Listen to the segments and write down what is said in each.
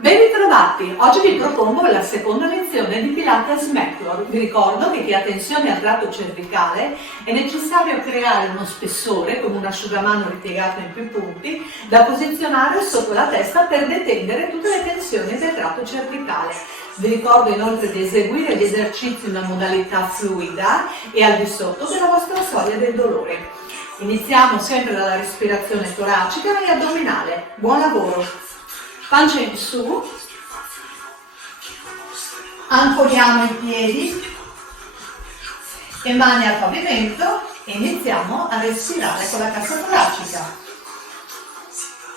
Ben ritrovati! Oggi vi propongo la seconda lezione di Pilates Method. Vi ricordo che chi ha tensione al tratto cervicale è necessario creare uno spessore, come un asciugamano ripiegato in più punti, da posizionare sotto la testa per detendere tutte le tensioni del tratto cervicale. Vi ricordo inoltre di eseguire gli esercizi in una modalità fluida e al di sotto della vostra soglia del dolore. Iniziamo sempre dalla respirazione toracica e addominale. Buon lavoro! Pancia in su, ancoriamo i piedi e mani al pavimento e iniziamo a respirare con la cassa toracica.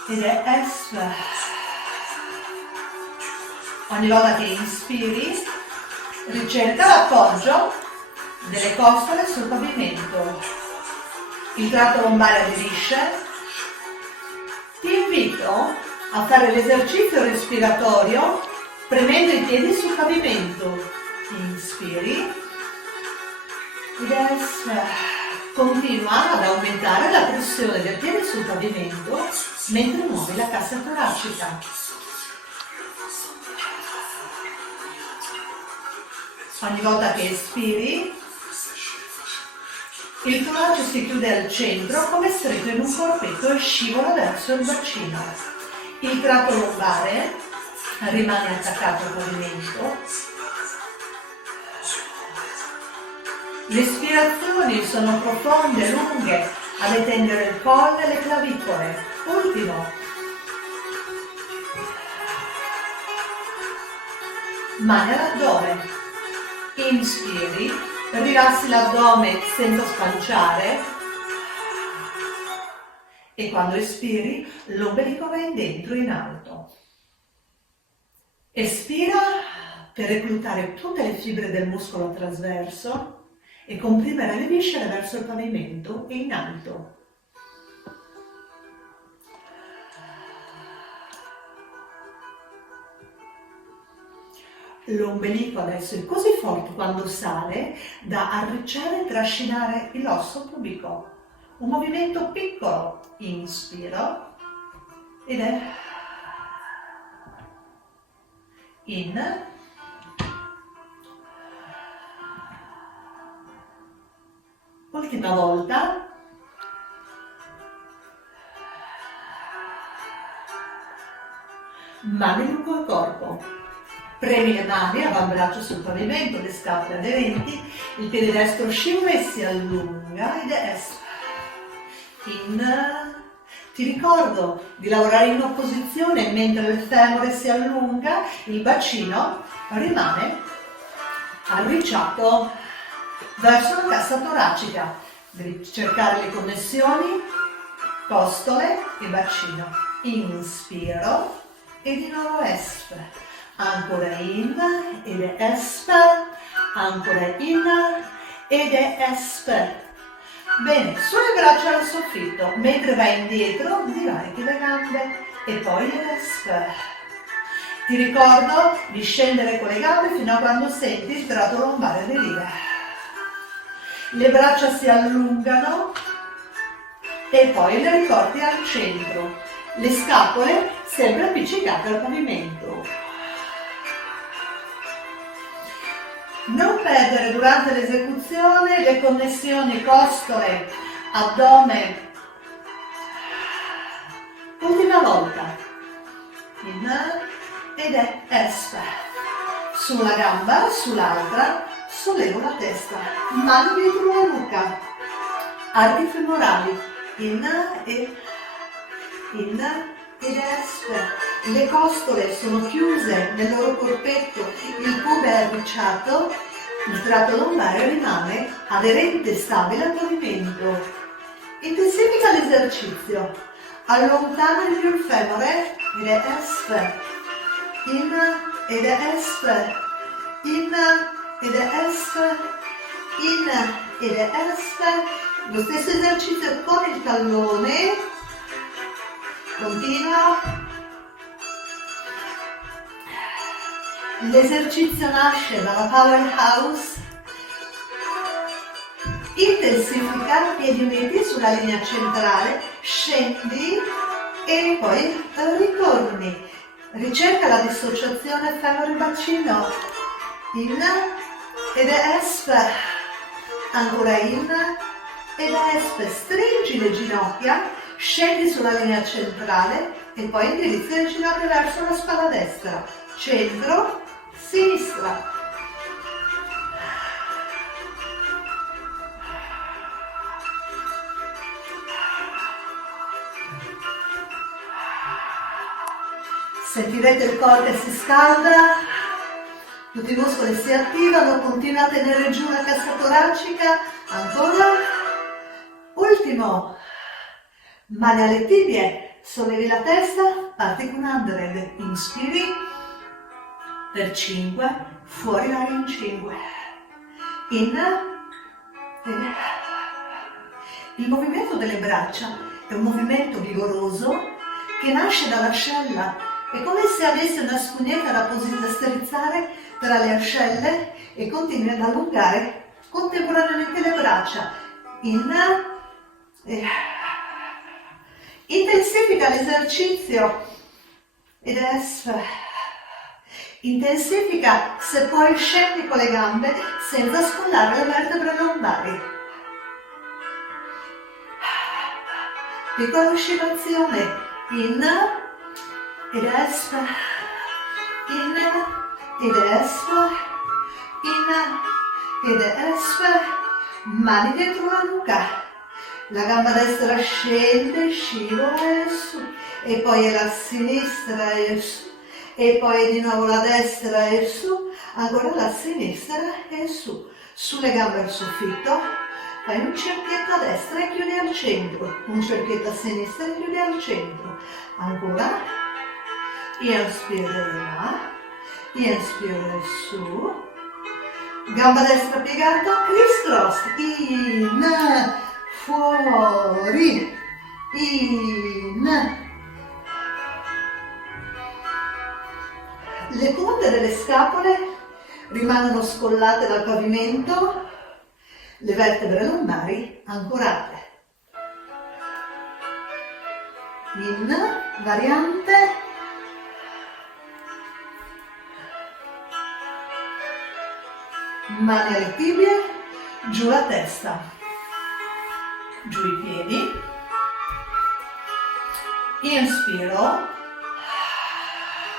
Ed è espira. Ogni volta che inspiri, ricerca l'appoggio delle costole sul pavimento. Il tratto lombare aderisce. Ti invito a fare l'esercizio respiratorio premendo i piedi sul pavimento. Inspiri ed espira. Continua ad aumentare la pressione del piede sul pavimento mentre muovi la cassa toracica. Ogni volta che espiri, il torace si chiude al centro come stretto in un corpetto e scivola verso il bacino. Il tratto lombare rimane attaccato al pavimento. Le ispirazioni sono profonde e lunghe a detendere il collo e le clavicole. Ultimo. Mani all'addome. Inspiri, rilassi l'addome senza spanciare. E quando espiri, l'ombelico va in dentro in alto. Espira per reclutare tutte le fibre del muscolo trasverso e comprimere le viscere verso il pavimento e in alto. L'ombelico adesso è così forte quando sale da arricciare e trascinare l'osso pubico. Un movimento piccolo. Inspiro ed è in, ultima volta, mani lungo il corpo, premi le mani, avambraccio sul pavimento, le scarpe aderenti, il piede destro scivola e si allunga ed è in. Ti ricordo di lavorare in opposizione mentre il femore si allunga, il bacino rimane arricciato verso la cassa toracica. Devi cercare le connessioni, costole e bacino. Inspiro e di nuovo espira. Ancora in ed è espira, ancora in ed è espira. Bene, sulle braccia al soffitto, mentre vai indietro, dirigiti le gambe e poi le espira. Ti ricordo di scendere con le gambe fino a quando senti il tratto lombare aderire. Le braccia si allungano e poi le riporti al centro. Le scapole sempre appiccicate al pavimento. Non perdere durante l'esecuzione le connessioni costole, addome. Ultima volta. In ed è espira. Sulla gamba, sull'altra, sollevo la testa. Mani dietro la nuca. Arti femorali. In ed espira. Le costole sono chiuse nel loro corpetto, il pube è arricciato, il tratto lombare rimane aderente e stabile al pavimento. Intensifica l'esercizio. Allontana di più il femore ed è espira. In ed è espira. In ed è espira. In ed è espira. Lo stesso esercizio con il tallone. Continua. L'esercizio nasce dalla Powerhouse. Intensifica, piedi uniti sulla linea centrale, scendi e poi ritorni. Ricerca la dissociazione femore-bacino. In ed esp. Ancora in ed esp. Stringi le ginocchia, scendi sulla linea centrale e poi indirizzi le ginocchia verso la spalla destra. Centro, sinistra. Sentirete il corpo che si scalda, tutti i muscoli si attivano, continua a tenere giù la cassa toracica, ancora, ultimo, mani alle tibie, sollevi la testa, parti con 100, inspiri per 5, fuori l'aria in 5, in, il movimento delle braccia è un movimento vigoroso che nasce dall'ascella. È come se avessi una spugnetta da strizzare tra le ascelle e continui ad allungare contemporaneamente le braccia. Intensifica l'esercizio ed esp. Intensifica se poi scendi con le gambe senza scollare le vertebre lombari. Piccola oscillazione in ed esp, in ed esp, in ed esp, mani dentro la nuca, la gamba destra scende, scivola e su, e poi è la sinistra e su, e poi di nuovo la destra e su, ancora la sinistra e su, sulle gambe al soffitto, fai un cerchietto a destra e chiudi al centro, un cerchietto a sinistra e chiudi al centro, ancora. Inspira là, inspira su, gamba destra piegata, criss cross, in, fuori, in. Le punte delle scapole rimangono scollate dal pavimento, le vertebre lombari ancorate. In, variante. Mani alle tibie, giù la testa, giù i piedi, inspiro,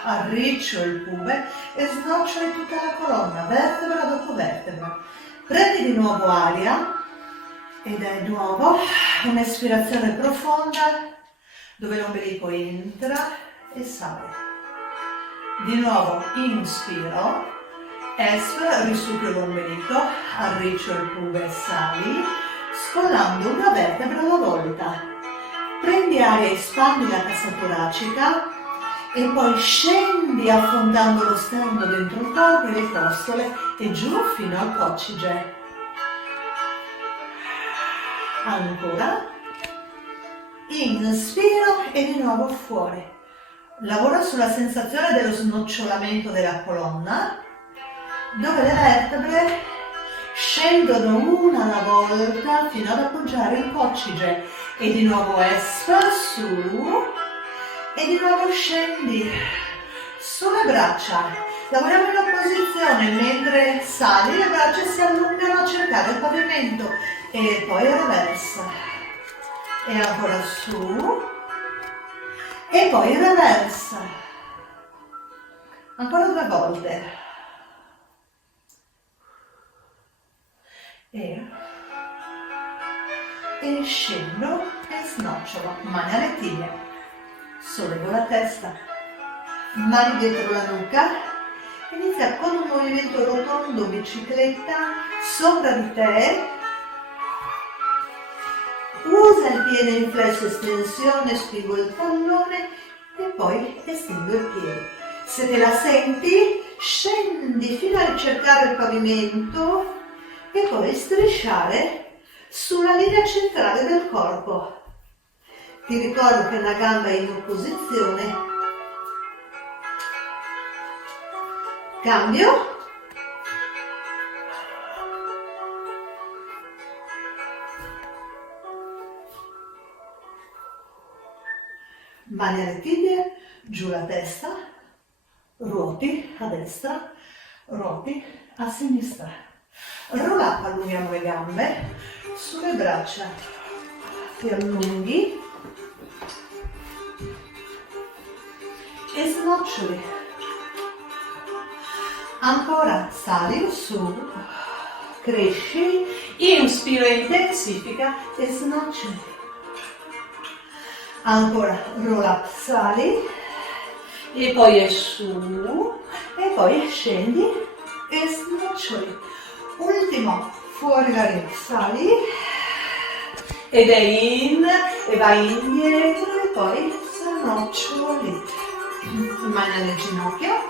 arriccio il pube e snoccioli tutta la colonna, vertebra dopo vertebra. Prendi di nuovo aria e dai di nuovo un'espirazione profonda dove l'ombelico entra e sale. Di nuovo inspiro. Esp, risucchio l'ombelico, arriccio il pube e sali, scollando una vertebra alla volta. Prendi aria e espandi la cassa toracica e poi scendi affondando lo sterno dentro il corpo e le costole e giù fino al coccige. Ancora. Inspiro e di nuovo fuori. Lavoro sulla sensazione dello snocciolamento della colonna, dove le vertebre scendono una alla volta fino ad appoggiare il coccige e di nuovo esp, su e di nuovo scendi sulle braccia. Lavoriamo in opposizione, mentre sali le braccia si allungano a cercare il pavimento e poi reversa e ancora su e poi reversa ancora 2 volte. E scendo e snocciolo, mani alle tibie, sollevo la testa, mani dietro la nuca, inizia con un movimento rotondo, bicicletta, sopra di te, usa il piede in flesso estensione, spingo il tallone e poi estendo il piede. Se te la senti, scendi fino a ricercare il pavimento e poi strisciare sulla linea centrale del corpo. Ti ricordo che una gamba è in opposizione. Cambio. Mani alle tibie, giù la testa, ruoti a destra, ruoti a sinistra. Roll up, allunghiamo le gambe, sulle braccia, ti allunghi e snoccioli. Ancora, sali su, cresci, inspira, intensifica e snoccioli. Ancora, roll up, sali, e poi è su, e poi scendi e snoccioli. Ultimo, fuori la rete, sali, ed è in, e vai indietro, e poi snoccioli. Mani alle ginocchia,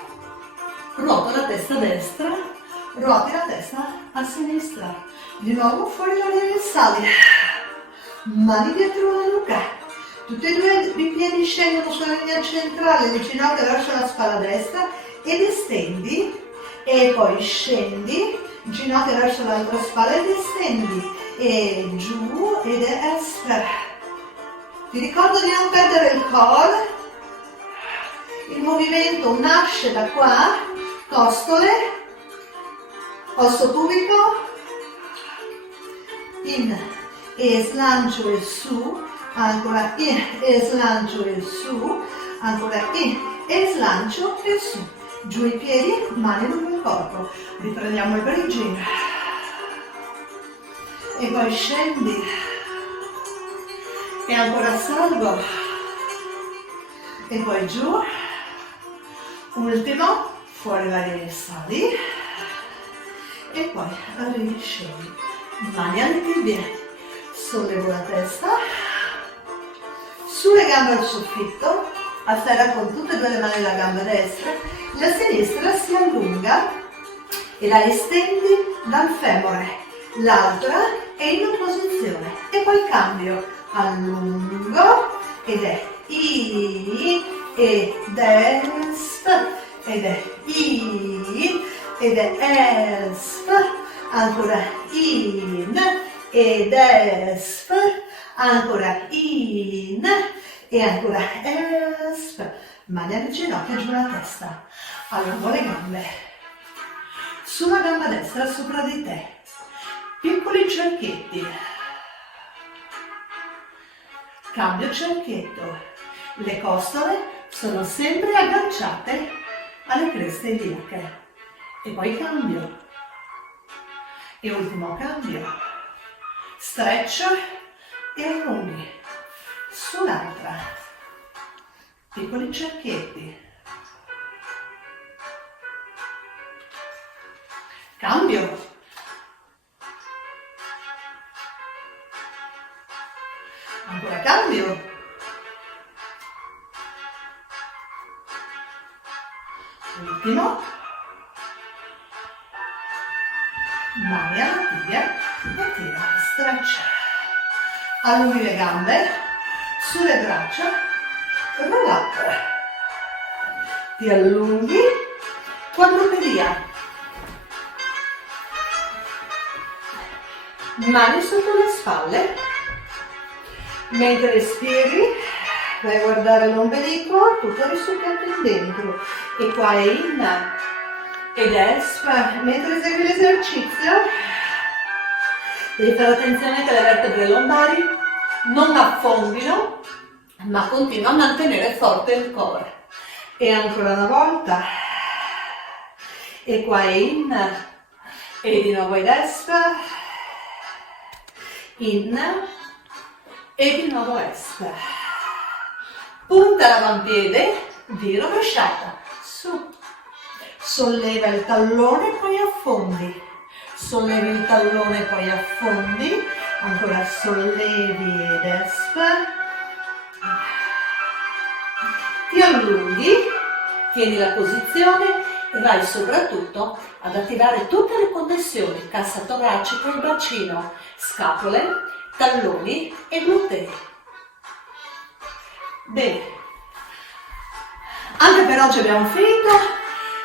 ruota la testa a destra, ruoti la testa a sinistra. Di nuovo fuori la rete, sali, mani dietro la nuca. Tutti e due i piedi scendono sulla linea centrale, le ginocchia verso la spalla destra ed estendi e poi scendi, ginocchia verso l'altra spalla ed estendi e giù ed espera. Ti ricordo di non perdere il core, il movimento nasce da qua, costole, osso pubico, in e slancio e su, ancora in e slancio e su, ancora in e slancio e su, giù i piedi, mani lungo il corpo, riprendiamo il bridging e poi scendi e ancora salgo e poi giù, ultimo, fuori la rete, sali e poi riscendi, mani alle tibie, sollevo la testa, sulle gambe al soffitto, afferra con tutte e due le mani la gamba destra, la sinistra si allunga e la estendi dal femore, l'altra è in opposizione e poi cambio, allungo ed è in ed est ed è in ed è est, ancora in ed est, ancora in e ancora est, mani alle ginocchia, giù la testa, allungo le gambe, sulla gamba destra sopra di te, piccoli cerchietti, cambio cerchietto, le costole sono sempre agganciate alle creste iliache e poi cambio e ultimo cambio, stretch e allunghi, sull'altra, piccoli cerchietti, cambio, ancora cambio, ultimo, mani alla tibia e tira, stretch, allunghi le gambe, sulle braccia, roll up, ti allunghi, quadrupedia, mani sotto le spalle, mentre respiri vai a guardare l'ombelico, tutto risucchiato in dentro e qua è in ed espira, mentre esegui l'esercizio devi fare attenzione che le vertebre lombari non affondino ma continua a mantenere forte il core e ancora una volta e qua è in e di nuovo ed espira, in e di nuovo espira, punta l'avampiede di rovesciata, su, solleva il tallone e poi affondi, sollevi il tallone e poi affondi, ancora sollevi ed espira, ti allunghi, tieni la posizione e vai soprattutto ad attivare tutte le connessioni, cassa toracica e bacino, scapole, talloni e glutei. Bene, anche per oggi abbiamo finito,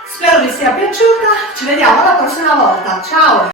spero vi sia piaciuta, ci vediamo la prossima volta, ciao!